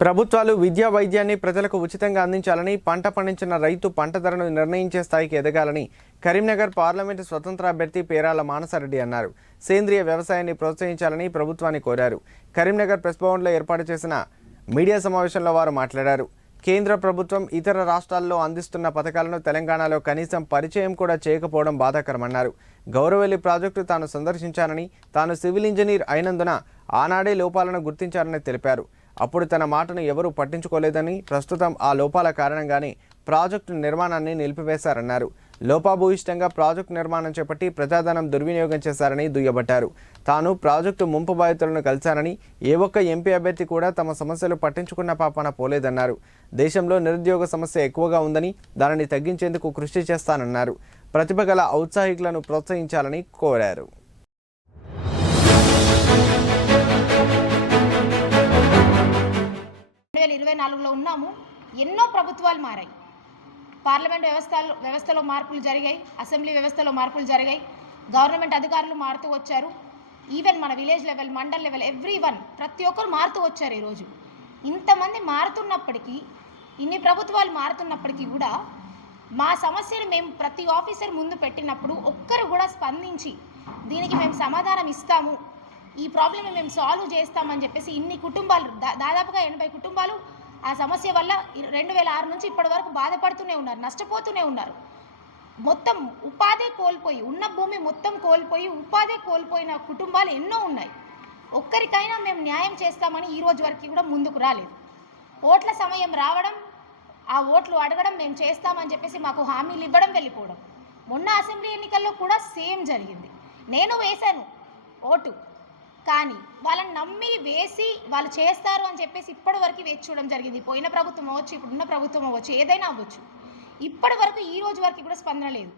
ప్రభుత్వాలు విద్యా వైద్యాన్ని ప్రజలకు ఉచితంగా అందించాలని పంట పండించిన రైతు పంట ధరను నిర్ణయించే స్థాయికి ఎదగాలని కరీంనగర్ పార్లమెంటు స్వతంత్ర అభ్యర్థి పేరాల మానసరెడ్డి అన్నారు. సేంద్రియ వ్యవసాయాన్ని ప్రోత్సహించాలని ప్రభుత్వాన్ని కోరారు. కరీంనగర్ ప్రెస్ భవన్లో ఏర్పాటు చేసిన మీడియా సమావేశంలో వారు మాట్లాడారు. కేంద్ర ప్రభుత్వం ఇతర రాష్ట్రాల్లో అందిస్తున్న పథకాలను తెలంగాణలో కనీసం పరిచయం కూడా చేయకపోవడం బాధాకరమన్నారు. గౌరవెల్లి ప్రాజెక్టు తాను సందర్శించానని తాను సివిల్ ఇంజనీర్ అయినందున ఆనాడే లోపాలను గుర్తించారని తెలిపారు. అప్పుడు తన మాటను ఎవరూ పట్టించుకోలేదని ప్రస్తుతం ఆ లోపాల కారణంగానే ప్రాజెక్టు నిర్మాణాన్ని నిలిపివేశారన్నారు. లోపాభూయిష్టంగా ప్రాజెక్టు నిర్మాణం చేపట్టి ప్రజాధనం దుర్వినియోగం చేశారని దుయ్యబట్టారు. తాను ప్రాజెక్టు ముంపు బాధితులను కలిశానని ఏ ఒక్క ఎంపీ అభ్యర్థి కూడా తమ సమస్యలు పట్టించుకున్న పాపాన పోలేదన్నారు. దేశంలో నిరుద్యోగ సమస్య ఎక్కువగా ఉందని దానిని తగ్గించేందుకు కృషి చేస్తానన్నారు. ప్రతిభ గల ఔత్సాహికులను ప్రోత్సహించాలని కోరారు. వేల ఇరవై నాలుగులో ఉన్నాము. ఎన్నో ప్రభుత్వాలు మారాయి. పార్లమెంట్ వ్యవస్థలో వ్యవస్థలో మార్పులు జరిగాయి. అసెంబ్లీ వ్యవస్థలో మార్పులు జరిగాయి. గవర్నమెంట్ అధికారులు మారుతూ వచ్చారు. ఈవెన్ మన village level mandal level every one ప్రతి ఒక్కరు మారుతూ వచ్చారు ఈరోజు ఇంతమంది మారుతున్నప్పటికీ ఇన్ని ప్రభుత్వాలు మారుతున్నప్పటికీ కూడా మా సమస్యను మేము ప్రతి ఆఫీసర్ ముందు పెట్టినప్పుడు ఒక్కరు కూడా స్పందించి దీనికి మేము సమాధానం ఇస్తాము. ఈ ప్రాబ్లమ్ని మేము సాల్వ్ చేస్తామని చెప్పేసి ఇన్ని కుటుంబాలు దా- దాదాపుగా ఎనభై కుటుంబాలు ఆ సమస్య వల్ల రెండు వేల ఆరు నుంచి ఇప్పటి వరకు బాధపడుతూనే ఉన్నారు నష్టపోతూనే ఉన్నారు. మొత్తం ఉపాధి కోల్పోయి ఉన్న భూమి మొత్తం కోల్పోయి ఉపాధి కోల్పోయిన కుటుంబాలు ఎన్నో ఉన్నాయి. ఒక్కరికైనా మేము న్యాయం చేస్తామని ఈ రోజు వరకు కూడా ముందుకు రాలేదు. ఓట్ల సమయం రావడం ఆ ఓట్లు అడగడం మేము చేస్తామని చెప్పేసి మాకు హామీలు ఇవ్వడం వెళ్ళిపోవడం. మొన్న అసెంబ్లీ ఎన్నికల్లో కూడా సేమ్ జరిగింది. నేను వేశాను ఓటు. కానీ వాళ్ళని నమ్మి వేసి వాళ్ళు చేస్తారు అని చెప్పేసి ఇప్పటి వరకు వేచి చూడడం జరిగింది. పోయిన ప్రభుత్వం అవ్వచ్చు ఇప్పుడున్న ప్రభుత్వం అవ్వచ్చు ఏదైనా అవ్వచ్చు. ఇప్పటి వరకు ఈ రోజు వరకు కూడా స్పందన లేదు.